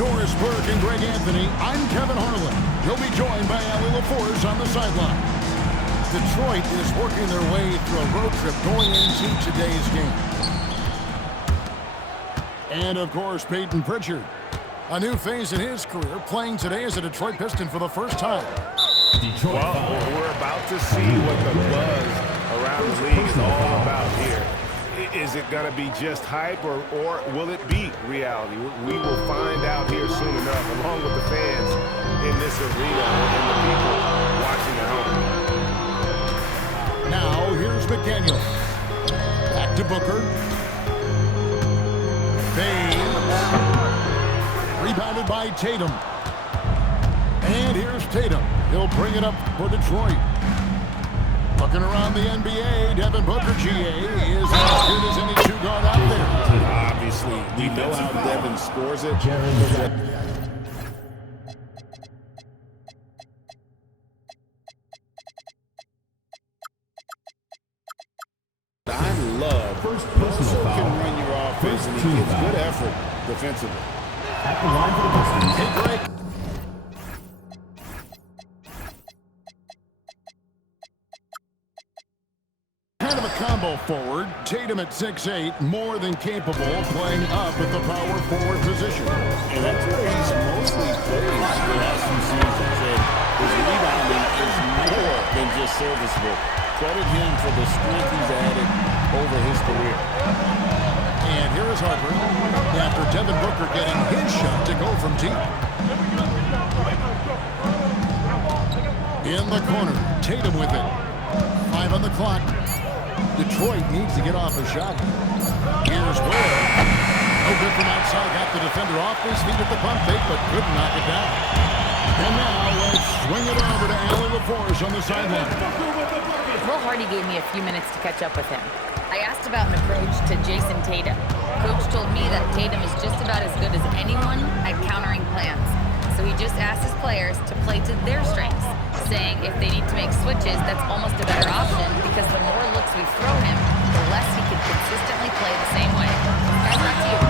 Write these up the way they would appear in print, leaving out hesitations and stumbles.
Doris Burke and Greg Anthony, I'm Kevin Harlan. You'll be joined by Allie LaForce on the sideline. Detroit is working their way through a road trip going into today's game. And, of course, Peyton Pritchard. A new phase in his career, playing today as a Detroit Piston for the first time. Well, we're about to see what the buzz around the league is all about here. Is it going to be just hype, or will it be reality? We will find out here soon enough, along with the fans in this arena and the people watching at home. Now, here's McDaniel. Back to Booker. Baines. Rebounded by Tatum. And here's Tatum. He'll bring it up for Detroit. Looking around the NBA, Devin Booker, GA, is as good as any two guard out there. Obviously, we know how Devin scores it. I love also can run your offense, and he gets good effort defensively. At the line for the Pistons. Hey, Greg. Kind of a combo forward. Tatum at 6'8", more than capable of playing up at the power forward position. And that's where he's mostly played the last few seasons. And his rebounding is more than just serviceable. Credit him for the strength he's added over his career. And here is Harper after Devin Booker getting his shot to go from deep. In the corner, Tatum with it. 5 on the clock. Detroit needs to get off a shot. Here's Ware. No good from outside. Got the defender off his feet at the pump fake, but couldn't knock it down. And now let's swing it over to Allie LaForce on the sideline. Will Hardy gave me a few minutes to catch up with him. I asked about an approach to Jason Tatum. Coach told me that Tatum is just about as good as anyone at countering plans. So he just asked his players to play to their strengths, saying if they need to make switches, that's almost a better option because the more looks we throw him, the less he can consistently play the same way. Guys, back to you.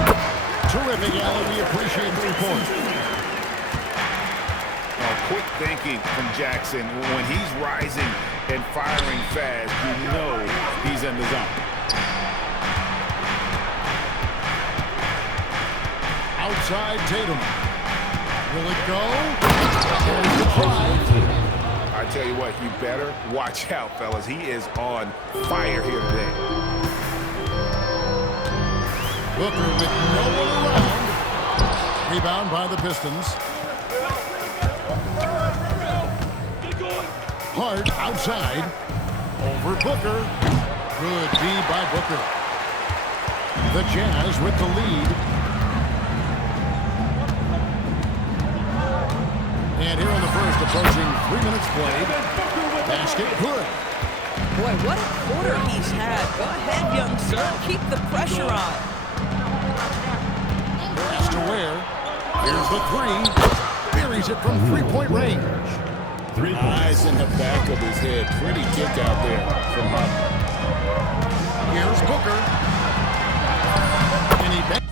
Terrific, Allie. We appreciate the report. Quick thinking from Jackson. When he's rising and firing fast, you know he's in the zone. Outside Tatum. Will it go? There's the try. I tell you what, you better watch out, fellas. He is on fire here today. Booker with no one around. Rebound by the Pistons. Hart outside. Over Booker. Good D by Booker. The Jazz with the lead. And here in the first, approaching 3 minutes played. Basket good. Boy, what a quarter he's had. Go ahead, young sir. Keep the pressure on. Pass to Ware. Here's the three. Buries it from three-point range. Eyes in the back of his head. Pretty kick out there from Harper. Here's Booker. And he banks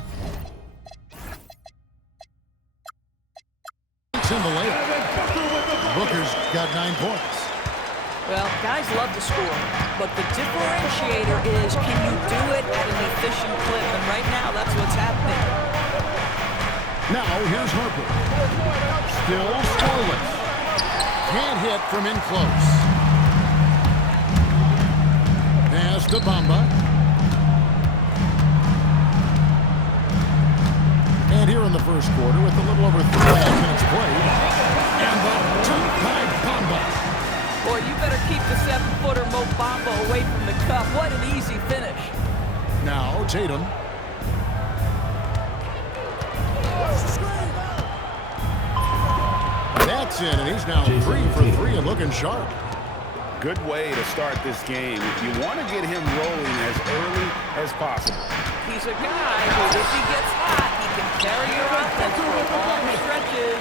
in the layup. Booker's got 9 points. Well, guys love to score, but the differentiator is can you do it at an efficient clip? And right now, that's what's happening. Now, here's Harper. Still scoreless. Can't hit from in close. Pass to Bamba. And here in the first quarter, with a little over 3.5 minutes played, and the dunk by Bamba. Boy, you better keep the 7-footer Mo Bamba away from the cup. What an easy finish. Now, Tatum. That's it, and he's now 3 for 3 and looking sharp. Good way to start this game. You want to get him rolling as early as possible. He's a guy who, if he gets hot, he can carry your offense for long stretches.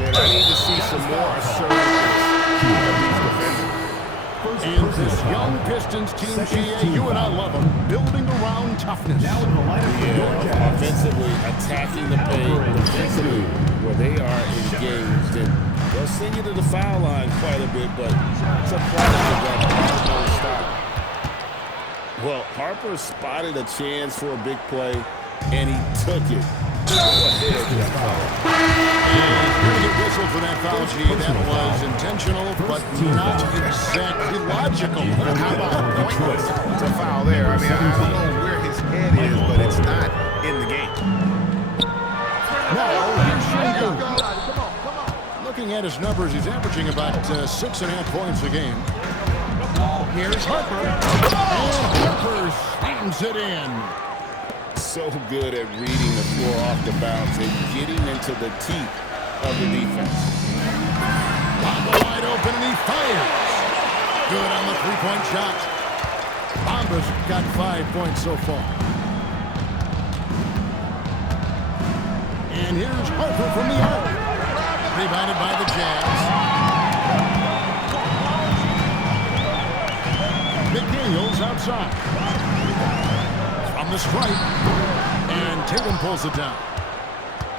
And I need to see some more assertiveness. And this young Pistons team, GA, you and I love them, building around toughness. Now in the lineup for your Jazz. Offensively, attacking the paint defensively where they are engaged. And they'll send you to the foul line quite a bit, but it's a product of that Harper stop. Well, Harper spotted a chance for a big play, and he took it. Go ahead, Whistle for that foul, G. That was intentional, but not exactly logical. How about pointless? It's a foul there. I mean, I don't know where his head is, but it's not in the game. Now, here's Shingu. Looking at his numbers, he's averaging about 6.5 points a game. Here's Harper. And Harper slams it in. So good at reading the floor off the bounce and getting into the teeth of the defense. Bamba wide open, and he fires. Good on the three-point shot. Bamba's got 5 points so far. And here's Harper from the arc. Rebounded by the Jazz. McDaniels outside. From the stripe. And Tatum pulls it down.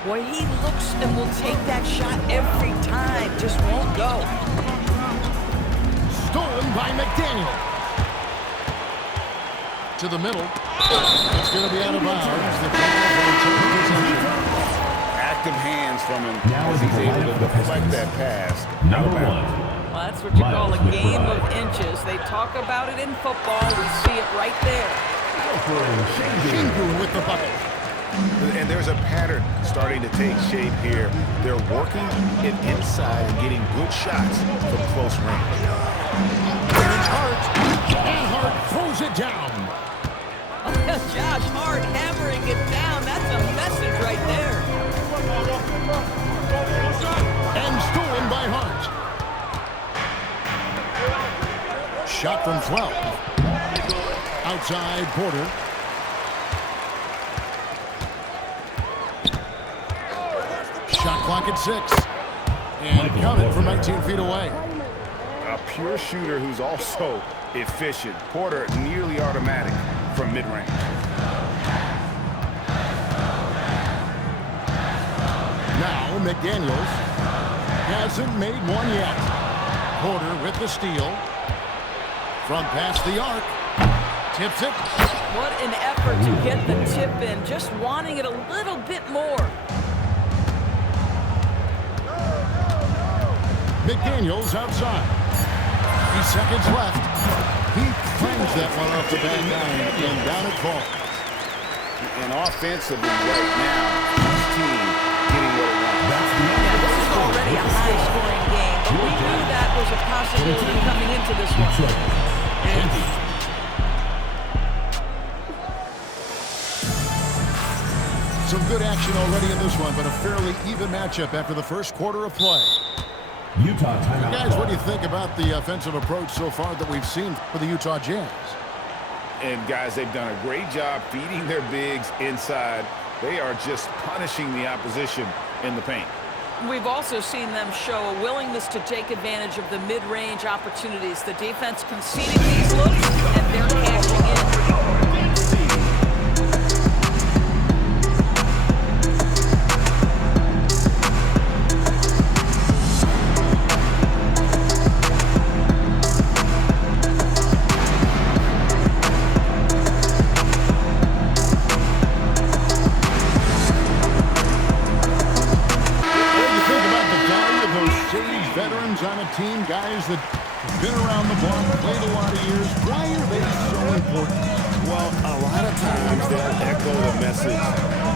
Boy, he looks and will take that shot every time. Just won't go. Stolen by McDaniel. To the middle. It's going to be out of bounds. The Jazz will take possession. Active hands from him as he's able to deflect that pass. Number 1. Well, that's what you call a game of inches. They talk about it in football. We see it right there. Shingu with the bucket. And there's a pattern starting to take shape here. They're working it inside and getting good shots from close range. There's Hart. And Hart throws it down. Josh Hart hammering it down. That's a message right there. And stolen by Hart. Shot from 12. Outside Porter. Shot clock at 6. And counted from 19 feet away. A pure shooter who's also efficient. Porter nearly automatic from mid-range. Now McDaniels hasn't made one yet. Porter with the steal. From past the arc. Tips it. What an effort to get the tip in. Just wanting it a little bit more. McDaniels outside. 3 seconds left. He cleans that one off the back line, and down it falls. And offensively right now, this team getting what it wants. This is already a high-scoring game, but we knew that was a possibility coming into this one. Some good action already in this one, but a fairly even matchup after the first quarter of play. Utah timeout. Guys, what do you think about the offensive approach so far that we've seen for the Utah Jazz? And guys, they've done a great job feeding their bigs inside. They are just punishing the opposition in the paint. We've also seen them show a willingness to take advantage of the mid-range opportunities. The defense conceding these looks, and they're cashing in. On a team, guys that have been around the block, played a lot of years. Why are they so important? Well, a lot of times they'll echo the message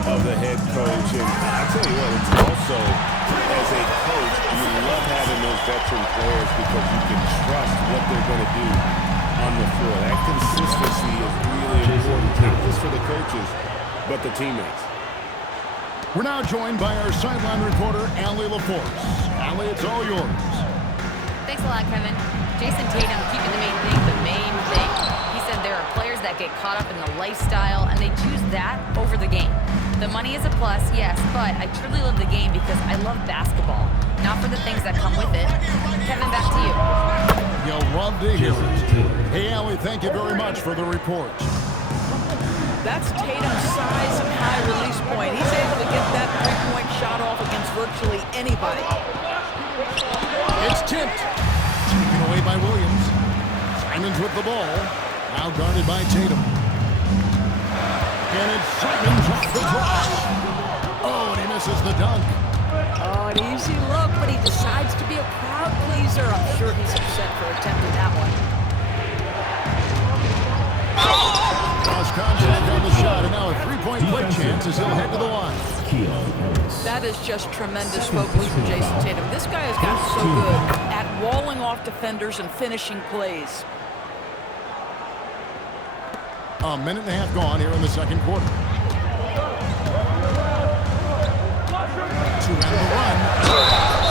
of the head coach. And I tell you what, it's also, as a coach, you love having those veteran players because you can trust what they're going to do on the floor. That consistency is really important, not just for the coaches, but the teammates. We're now joined by our sideline reporter, Allie LaForce. Allie, it's all yours. Thanks a lot, Kevin. Jason Tatum keeping the main thing the main thing. He said there are players that get caught up in the lifestyle, and they choose that over the game. The money is a plus, yes, but I truly love the game because I love basketball, not for the things that come with it. Kevin, back to you. You'll love to hear it. Hey, Allie, thank you very much for the report. That's Tatum's size and high release point. He's anybody. It's tipped. Taken away by Williams. Simons with the ball. Now guarded by Tatum. And it's Simons off the drive. Oh, and he misses the dunk. Oh, an easy look, but he decides to be a crowd pleaser. I'm sure he's upset for attempting that one. Cross contact on the shot, and now a three-point play chance as he'll head to the line. That is just tremendous focus from Jason Tatum. This guy has gotten so good at walling off defenders and finishing plays. A minute and a half gone here in the second quarter. Two-round the run.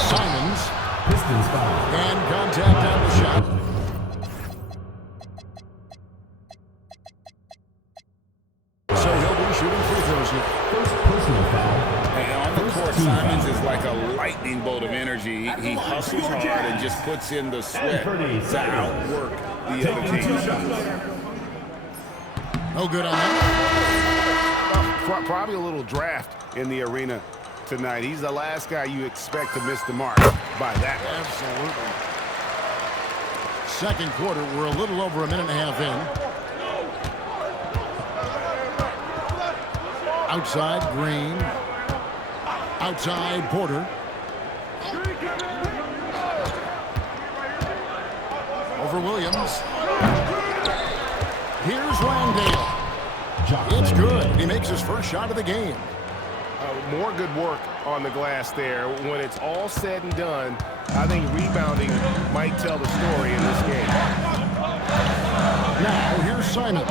Simons. Pistons foul. And contact on the shot. So he'll be shooting free throws here. First personal foul. And on the court, Simons is like a lightning bolt of energy. He hustles hard and just puts in the sweat to outwork the other team. No good on that. Probably a little draft in the arena tonight. He's the last guy you expect to miss the mark by that. Absolutely. Second quarter, we're a little over a minute and a half in. Outside, Green. Outside, Porter. Over Williams. Here's Landale. It's good. He makes his first shot of the game. More good work on the glass there. When it's all said and done, I think rebounding might tell the story in this game. Now, here's Simon.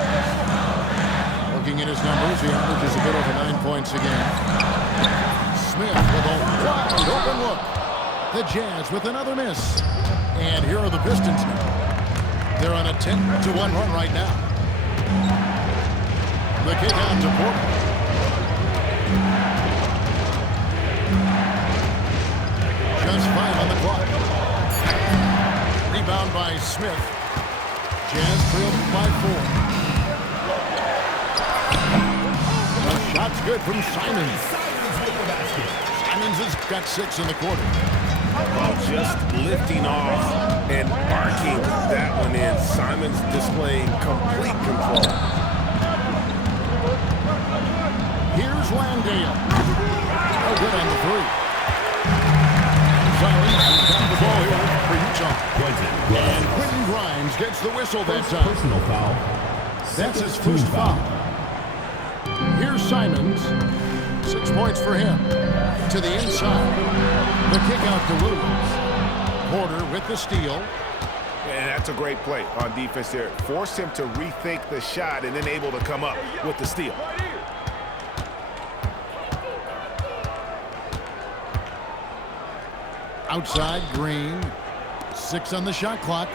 Looking at his numbers, he averages a bit over 9 points a game. Smith with a wide open look. The Jazz with another miss. And here are the Pistons now. They're on a 10-1 run right now. The kick out to Porter. Just 5 on the clock. Rebound by Smith. Jazz trailed by 4. The shot's good from Simons. Simons has got 6 in the quarter. Just lifting off and arcing that one in. Simons displaying complete control. Here's Landale. No good on the 3. Simons has got the ball here for Utah. And Quentin Grimes gets the whistle that time. Personal foul. That's his first foul. Here's Simons. 6 points for him. To the inside. The kick out to Williams. Porter with the steal. And that's a great play on defense there. Forced him to rethink the shot and then able to come up with the steal. Outside, Green. 6 on the shot clock.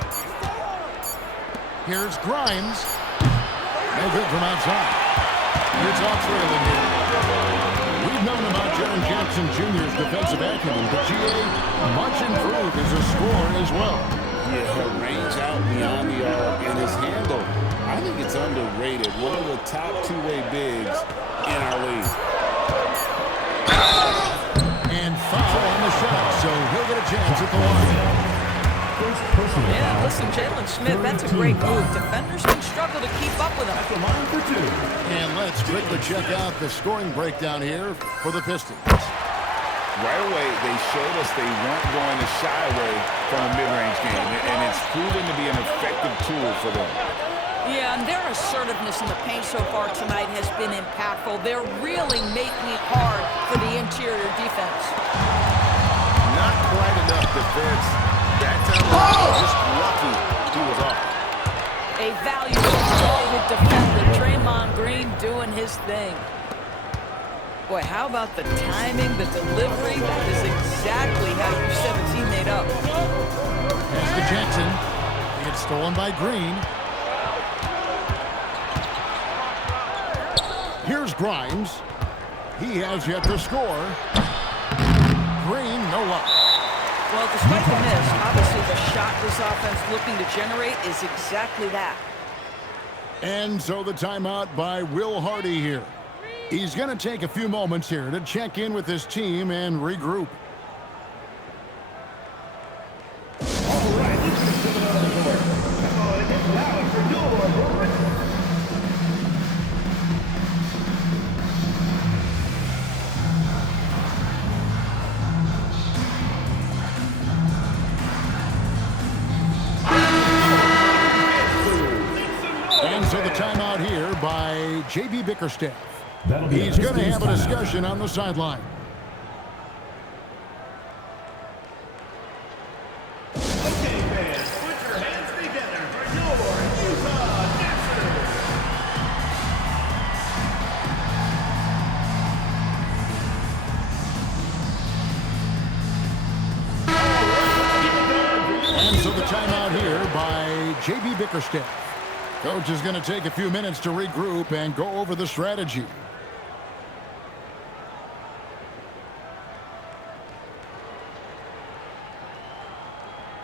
Here's Grimes. No good from outside. It's all trailing here. We've known about Jaren Jackson Jr.'s defensive acumen, but GA much improved as a scorer as well. Yeah, her range out beyond the arc and his handle. I think it's underrated. One of the top two-way bigs in our league. And foul on the shot, so he'll get a chance at the line. Yeah, listen, Jalen Smith, that's a great move. Defenders can struggle to keep up with him. And let's quickly check out the scoring breakdown here for the Pistons. Right away, they showed us they weren't going to shy away from a mid-range game, and it's proven to be an effective tool for them. Yeah, and their assertiveness in the paint so far tonight has been impactful. They're really making it hard for the interior defense. Not quite enough defense. That time just lucky he was off. A valuable, solid defender. Draymond Green doing his thing. Boy, how about the timing, the delivery? That is exactly how you set a teammate up. Pass to Jackson. It's stolen by Green. Here's Grimes. He has yet to score. Green, no luck. Well, despite the miss, obviously the shot this offense looking to generate is exactly that. And so the timeout by Will Hardy here. He's going to take a few moments here to check in with his team and regroup. J.B. Bickerstaff. That'll be a He's going to Pistons have a timeout. discussion on the sideline. Okay, fans, put your hands together for your Utah Nationals. And so the timeout here by J.B. Bickerstaff. Coach is going to take a few minutes to regroup and go over the strategy.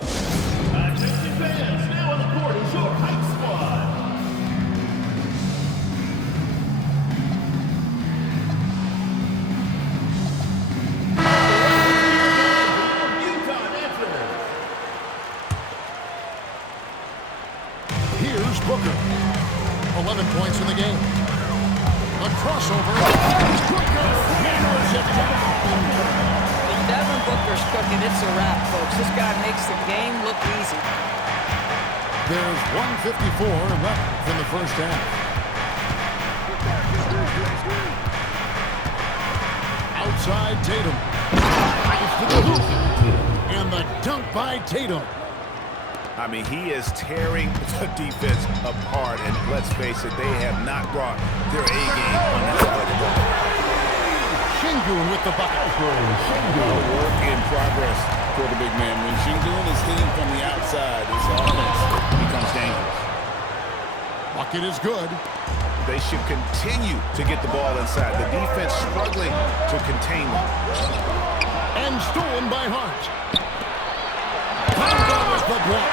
Attention fans, now on the court is your hype squad. Utah Nationals. Here's Booker. 11 points in the game. A crossover. Booker hammers it down. When Devin Booker's cooking, it's a wrap, folks. This guy makes the game look easy. There's 1:54 left in the first half. Outside Tatum. Drives to the hoop. And the dunk by Tatum. I mean, he is tearing the defense apart, and let's face it, they have not brought their A game on this side of the ball. Şengün with the bucket. A work in progress for the big man. When Şengün is hitting from the outside, this offense becomes dangerous. Bucket is good. They should continue to get the ball inside. The defense struggling to contain them. And stolen by Hart. Bamba with the block.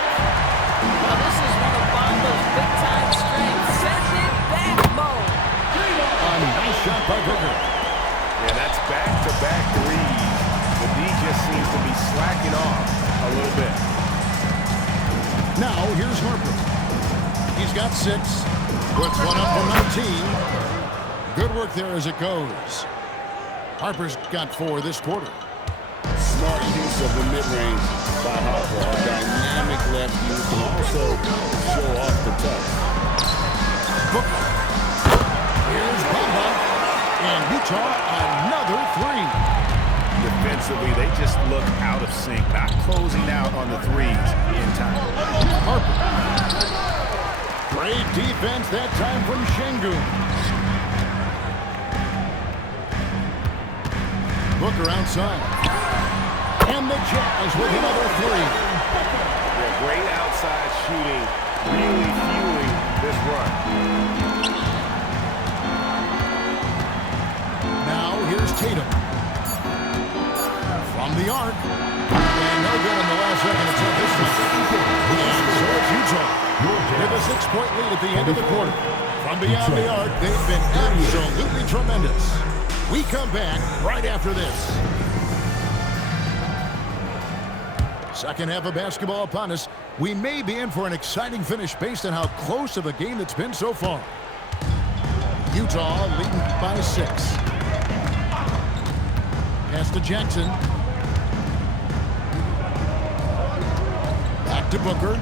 Now, this is one of Bamba's big-time strengths. Send it back, Mo. A nice shot by Booker. Yeah, that's back-to-back threes. The D just seems to be slacking off a little bit. Now here's Harper. He's got 6. Puts one up from 19. Good work there as it goes. Harper's got 4 this quarter. Smart use of the mid-range by Harper. A dynamic left use and also show off the touch. Booker. Here's Bamba. And Utah, another 3. Defensively, they just look out of sync, not closing out on the threes in time. Harper. Great defense that time from Şengün. Booker outside. And the Jazz with another 3. Yeah, great outside shooting, really fueling this run. Now here's Tatum. From the arc. And no good in the last second attempt this time. And so it's Utah with a 6-point lead at the end of the quarter. From beyond the arc, they've been absolutely tremendous. We come back right after this. Second half of basketball upon us. We may be in for an exciting finish based on how close of a game it's been so far. Utah leading by 6. Pass to Jackson. Back to Booker.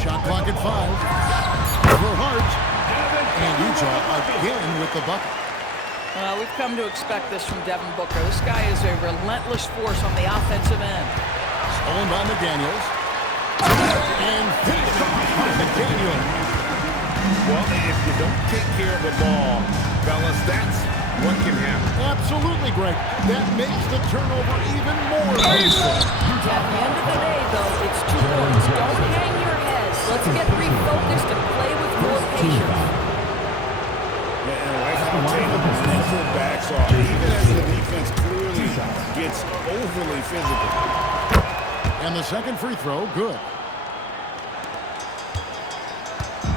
Shot clock at 5. For Hart. And Utah again with the bucket. Well, we've come to expect this from Devin Booker. This guy is a relentless force on the offensive end. Stolen by McDaniels. And finished off by McDaniels. Well, if you don't take care of the ball, fellas, that's what can happen. Absolutely great. That makes the turnover even more painful. At the end of the day, though, it's 2 points. Don't hang your heads. Let's get refocused and play with more patience. And like how Tatum never backs off, even as the defense clearly gets overly physical. And the second free throw, good.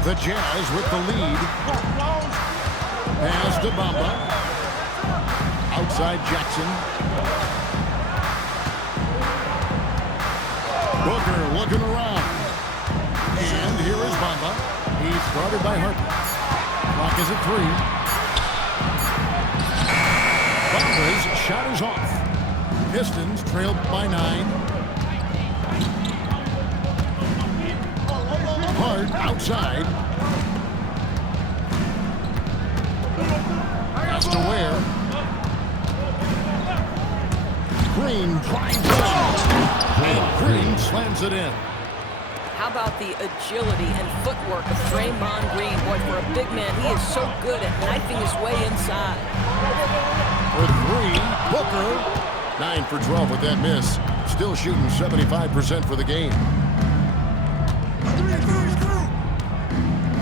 The Jazz with the lead. Pass to Bamba. Outside Jackson. Booker looking around. And here is Bamba. He's guarded by Harper. Clock is at 3. Bamba's shot is off. Pistons trailed by 9. Hart outside. Pass to Ware. Green drives in. And Green slams it in. How about the agility and footwork of Draymond Green? Boy, for a big man, he is so good at knifing his way inside. For three, Booker. 9 for 12 with that miss. Still shooting 75% for the game.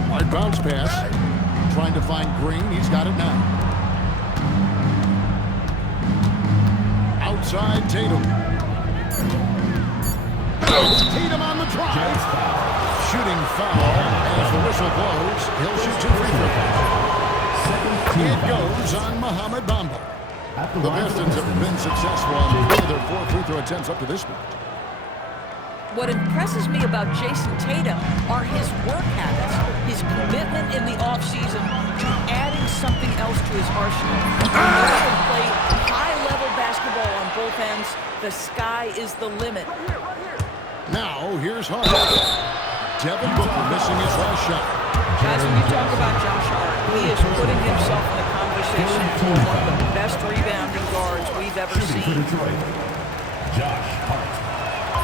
Hard bounce pass. Trying to find Green. He's got it now. Outside Tatum. Tatum on the drive. Shooting foul as the whistle blows. He'll shoot 2 free throws. It goes on Mohamed Bamba. The Pistons have been successful on 3 of their 4 free throw attempts up to this point. What impresses me about Jason Tatum are his work habits, his commitment in the offseason to adding something else to his arsenal. He knows to play high-level basketball on both ends. The sky is the limit. Now, here's Hart. Devin Booker missing his last shot. Guys, when you talk about Josh Hart, he is putting himself in the conversation for one of the best rebounding guards we've ever Shooting for seen. Detroit, Josh Hart.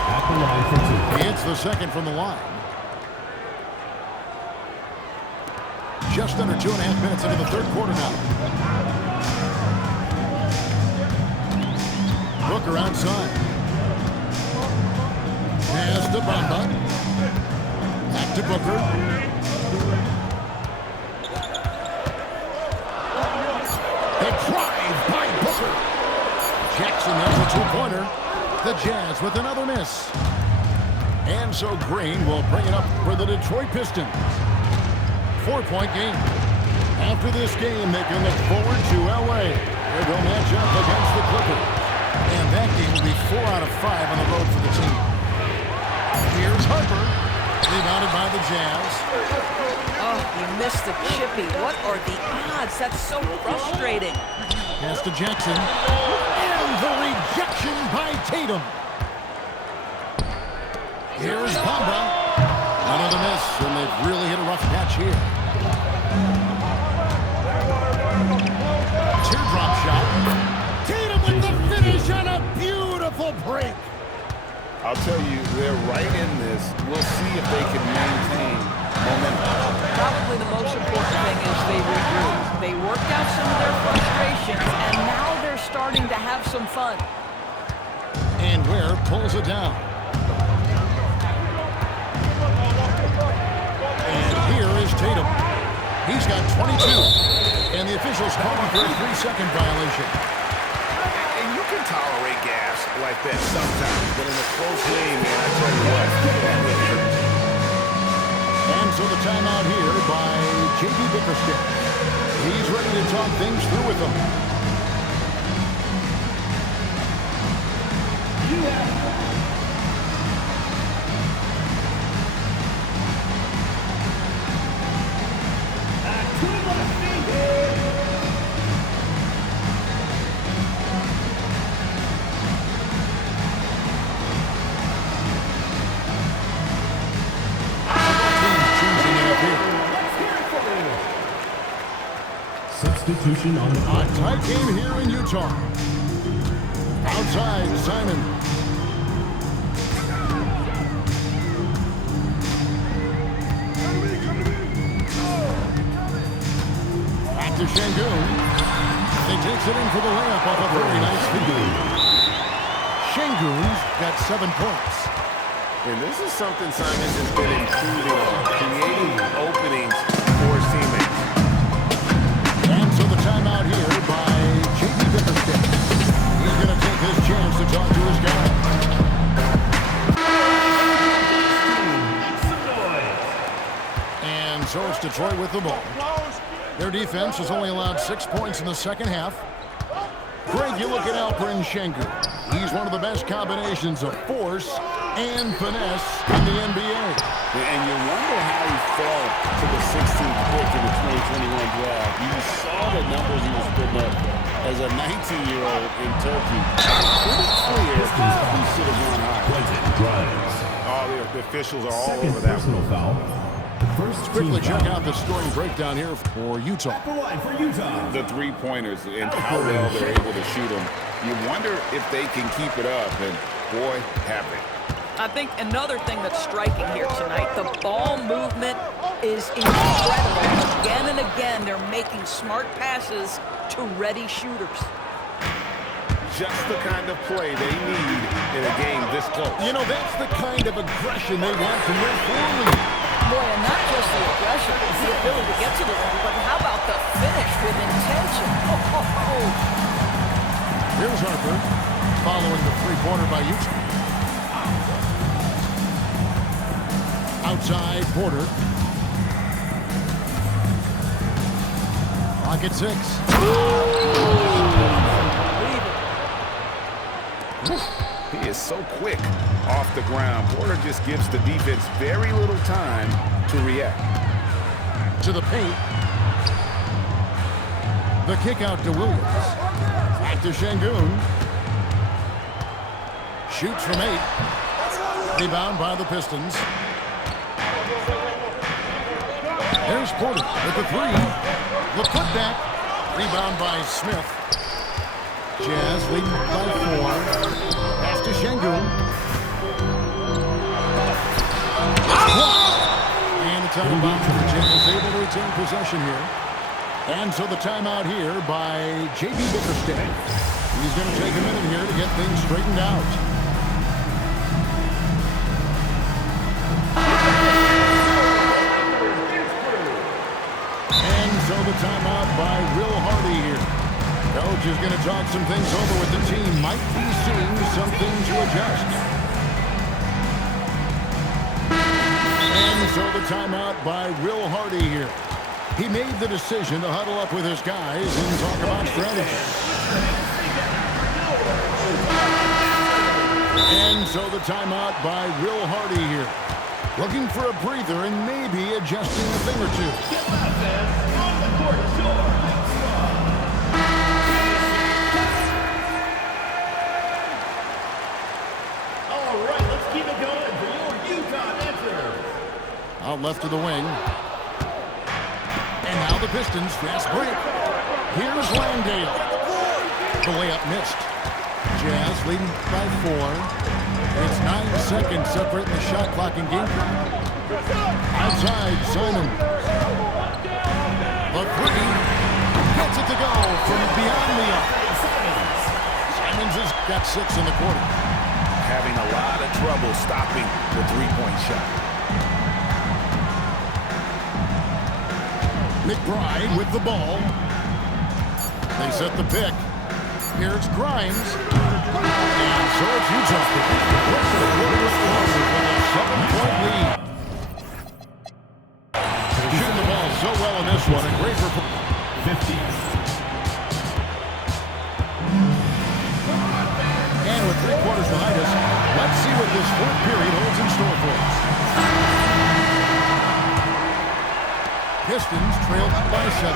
At the line for 2. He hits the second from the line. Just under 2.5 minutes into the third quarter now. Booker outside. Pass to Bamba. Back to Booker. The drive by Booker. Jackson has a 2-pointer. The Jazz with another miss. And so Green will bring it up for the Detroit Pistons. 4-point game. After this game, they can look forward to L.A., where they'll match up against the Clippers. And that game will be 4 out of 5 on the road for the team. Here's Harper, rebounded by the Jazz. Oh, you missed the chippy. What are the odds? That's so frustrating. Pass to Jackson. And the rejection by Tatum. Here's Bamba. Another miss, and they've really hit a rough patch here. Teardrop shot. Tatum with the finish on a beautiful break. I'll tell you, they're right in this. We'll see if they can maintain momentum. Probably the most important thing is they regrouped. They worked out some of their frustrations, and now they're starting to have some fun. And Ware pulls it down. And here is Tatum. He's got 22. And the officials call him for a 3-second violation. And you can tolerate gas like that sometimes, but in a close game, man, I tell you what, that really hurts. And so the timeout here by J.B. Bickerstaff. He's ready to talk things through with them. Substitution on the A court. tight game here in Utah. Outside, Simon. Back to Şengün. He takes it in for the layup off a very nice feed. Şengün's got 7 points. And this is something Simons has been improving on, creating openings for his teammates. And so the timeout here by J.B. Bickerstaff. He's going to take his chance to talk to his guy. And so it's Detroit with the ball. Their defense has only allowed 6 points in the second half. Greg, you look at Alperen Şengün. He's one of the best combinations of force and finesse in the NBA. And you wonder how he fell to the 16th pick in the 2021 draft. You saw the numbers he was putting up as a 19-year-old in Turkey. Pretty clear he should have gone higher. Quentin Grimes. Oh, Oh, the officials are all Second over that personal one. foul. First Let's quickly team check foul. out the scoring breakdown here for Utah. At the line for Utah. The three-pointers and how well they're able to shoot them. You wonder if they can keep it up, and boy, have they. I think another thing that's striking here tonight, the ball movement is incredible. Again and again, they're making smart passes to ready shooters. Just the kind of play they need in a game this close. You know, that's the kind of aggression they want from their forward. Boy, and not just the aggression, the ability to get to the rim, but how about the finish with intention? Oh. Here's Harper following the three-pointer by Utah. Outside Porter. Clock at 6. He is so quick off the ground. Porter just gives the defense very little time to react. To the paint. The kick out to Williams. Back to Şengün. Shoots from 8. Rebound by the Pistons. There's Porter with the 3. The putback. Rebound by Smith. Jazz leading by 4. Pass to Şengün. And the timeout for the Jazz able to retain possession here. And so the timeout here by J.B. Bickerstaff. He's going to take a minute here to get things straightened out. And so the timeout by Will Hardy here. Coach is going to talk some things over with the team. Might be seeing something to adjust. And so the timeout by Will Hardy here. He made the decision to huddle up with his guys and talk about strategy. And so the timeout by Will Hardy here. Looking for a breather and maybe adjusting a thing or two. On the court, all right, let's keep it going for your Utah answers. Out left to the wing. And now the Pistons fast break. Here's Langdale. The layup missed. Jazz leading by 4. It's 9 seconds separating the shot clock and game clock. Outside, Simon. The 3 gets it to go from beyond the arc. Simons has got 6 in the quarter. Having a lot of trouble stopping the three-point shot. McBride with the ball. They set the pick. Here's Grimes. And so it's Utah. With a 7-point lead. They're shooting the ball so well in this one. A great performance. 50. And with 3 quarters behind us, let's see what this fourth period holds in store for us. Pistons trailed by 7.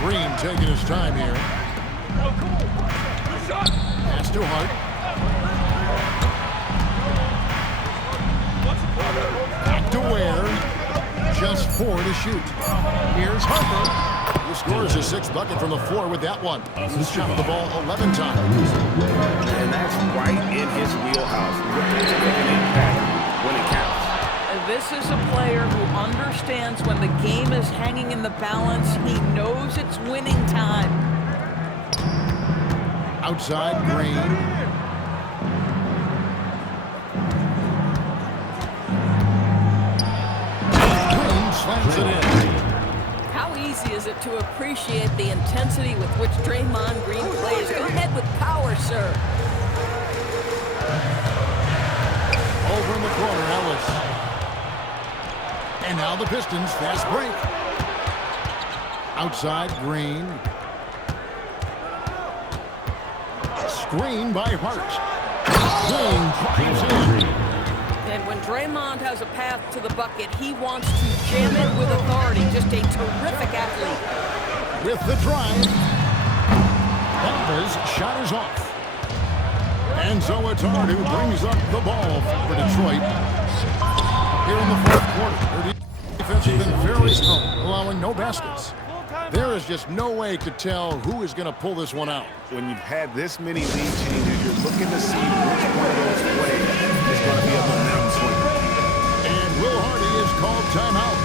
Green taking his time here. Pass to Hart. Back to Ware. Just 4 to shoot. Here's Harper, who scores his 6th bucket from the floor with that one. He's shot the ball 11 times. And that's right in his wheelhouse. Looking to make an impact when it counts. This is a player who understands when the game is hanging in the balance. He knows it's winning time. Outside, Green. Green slams it in. How easy is it to appreciate the intensity with which Draymond Green plays? Go ahead with power, sir. Over in the corner, Ellis. And now the Pistons fast break. Outside, Green. Screen by Hart. Green drives in. And when Draymond has a path to the bucket, he wants to jam it with authority. Just a terrific athlete. With the drive. Bamba's shot is off. And so it's Hart who brings up the ball for Detroit here in the fourth quarter. Their defense has been very strong, allowing no baskets. There is just no way to tell who is going to pull this one out. When you've had this many lead changes, you're looking to see which one of those plays is going to be a momentum swing. And Will Hardy is called timeout.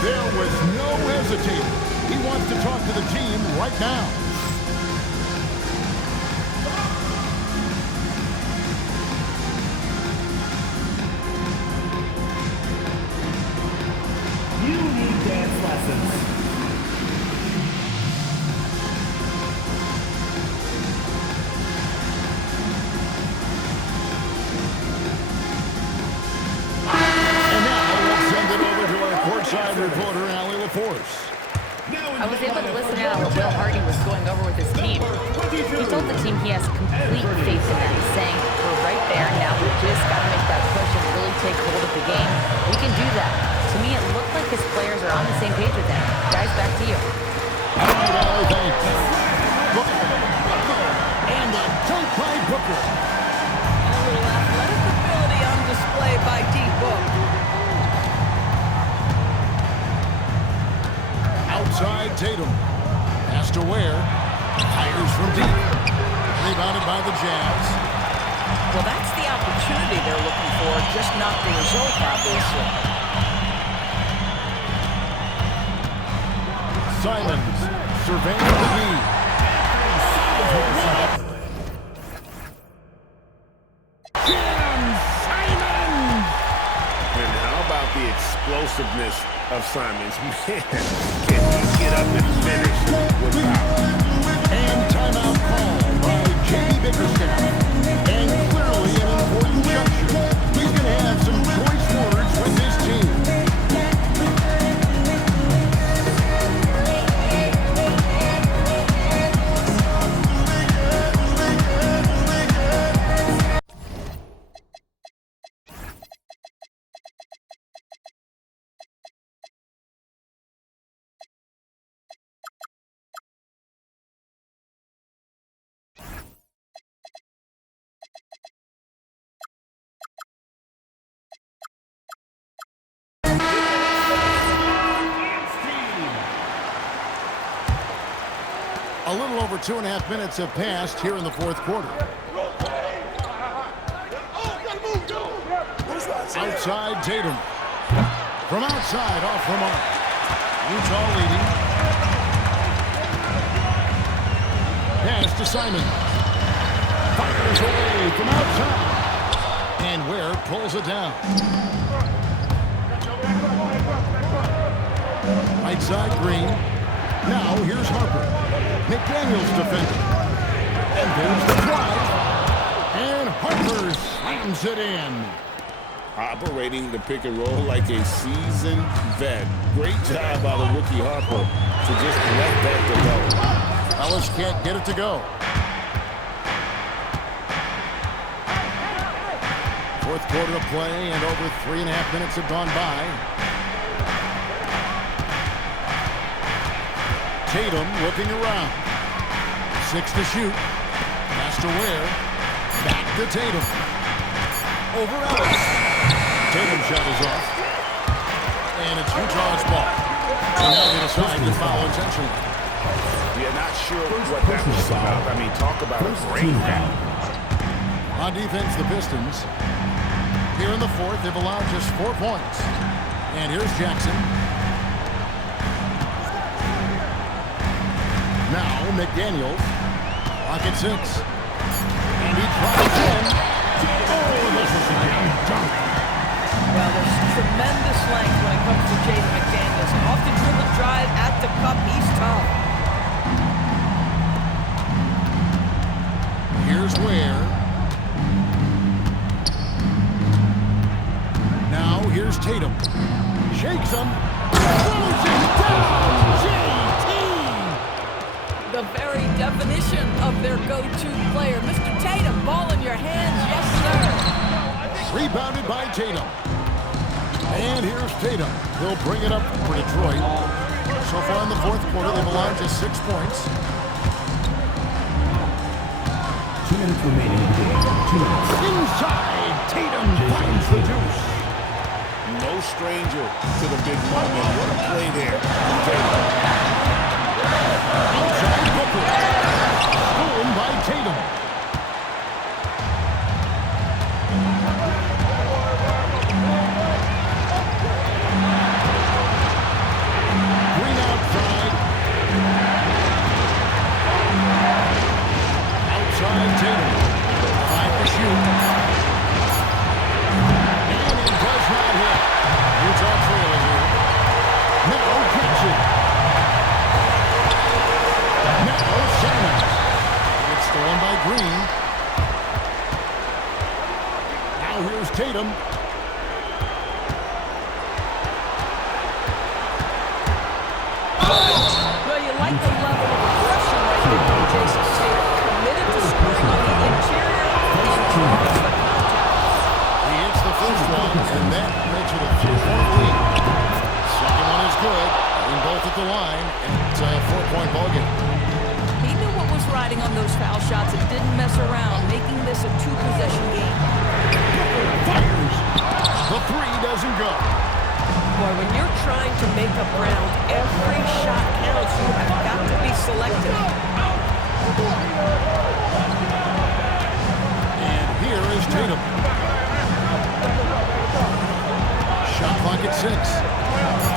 There was no hesitating. He wants to talk to the team right now. You need dance lessons. And now we'll send it over to our courtside reporter, Allie LaForce. I was able to listen in on what Will Hardy was going over with his team. He told the team he has complete faith in them, saying, we're right there now, we just got to make that push and really take hold of the game. We can do that. To me, it looked like his players are on the same page with him. Guys, back to you. All right, Allie, thanks. And a dunk by Booker. A little athletic ability on display by D-Book. Outside Tatum. Pass to Ware. Fires from deep. Rebounded by the Jazz. Well, that's the opportunity they're looking for, just not the result, obviously. Simons surveying the lead. And how about the explosiveness of Simons? Man, can he get up and finish with power? And timeout call by J.D. Bickerstaff. And clearly an important juncture. He's going to have some choice words with his team. A little over 2.5 minutes have passed here in the fourth quarter. Outside Tatum. From outside, off the mark. Utah leading. Pass to Simon. Fires away from outside. And Ware pulls it down. Right side Green. Now here's Harper. McDaniels defending. And there's the drive. And Harper slams it in. Operating the pick and roll like a seasoned vet. Great job by the rookie Harper to just let that develop. Ellis can't get it to go. Fourth quarter of play, and over 3.5 minutes have gone by. Tatum looking around. 6 to shoot. Pass to Ware. Back to Tatum. Over Ellis. Tatum shot is off. And it's Utah's ball. So now they decide to foul intentionally. Yeah, not sure what that was about. I mean, talk about a great foul. On defense, the Pistons. Here in the fourth, they've allowed just 4 points. And here's Jackson. Now McDaniels. Lock at 6. And he tries in. Oh, this is a dunk. Well, there's tremendous length when it comes to Jaden McDaniels. Off the dribble drive at the cup, he's tough. Here's Ware. Now here's Tatum. Shakes him. Throws it down. JT. The very definition of their go-to player. Mr. Tatum, ball in your hands, yes, sir. Rebounded by Tatum. And here's Tatum. He'll bring it up for Detroit. So far in the fourth quarter, they've allowed just 6 points. 2 minutes remaining in the game. 2 minutes. Inside, Tatum finds the deuce. No stranger to the big moment. What a play there from Tatum. Outside Booker. Stolen by Tatum. Green outside. Outside Tatum. 5 to shoot. And he does not hit. Utah trailing here. Now catching. Now Simmons. It's stolen by Green. Now here's Tatum. Well, you like the level of aggression right there from Jason Tatum. Committed to scoring on the interior and draws the contact. He hits the first one, and that makes it a 4-point lead. Second one is good. In both at the line, and it's a 4-point ballgame. He knew what was riding on those foul shots and didn't mess around, making this a 2-possession game. Fires. The 3 doesn't go. Boy, when you're trying to make a round, every shot counts. You have got to be selective. And here is Tatum. Shot clock at 6.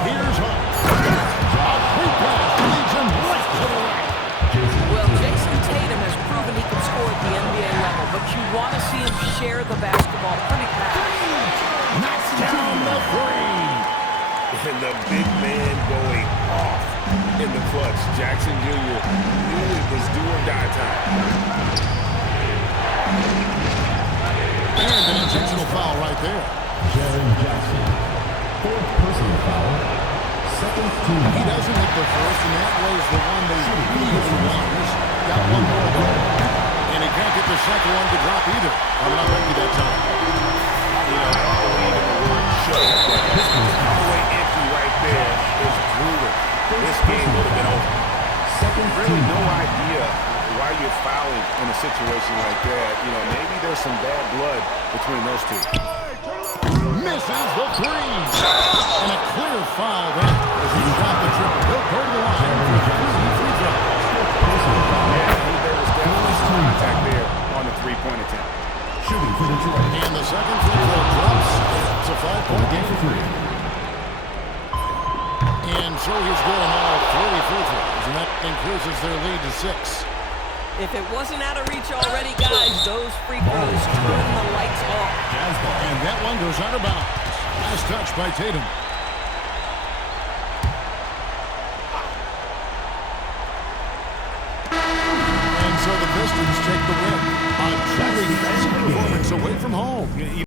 Here's Hunt. A free pass leads him right to the right. Well, Jason Tatum has proven he can score at the NBA level, but you want to see him share the basketball pretty fast. Knocks down the 3. And the big man going off in the clutch. Jackson Jr. knew it was do or die time. And an intentional foul right there. Jaren Jackson. 4th personal foul. 2nd team He foul. doesn't hit the first, and that was the one they really want. He's got one more to go. And he can't get the second one to drop either. I'm not lucky that time. You know, I don't believe in the word show, but this was hallway empty right there is brutal. This game would have been over. Really no idea why you're fouling in a situation like that. You know, maybe there's some bad blood between those two. Misses the 3. And a clear foul there as he got the triple. He'll go to the line for 3 free throws. Yeah, there was definitely some contact there on the three-point attempt. Shooting for Detroit. And the second free throw drops. It's a 5-point Game game. for 3. And so he's good on all 3 free throws, and that increases their lead to 6. If it wasn't out of reach already, guys, those free throws turn the lights off. And that one goes out of bounds. Last touch by Tatum.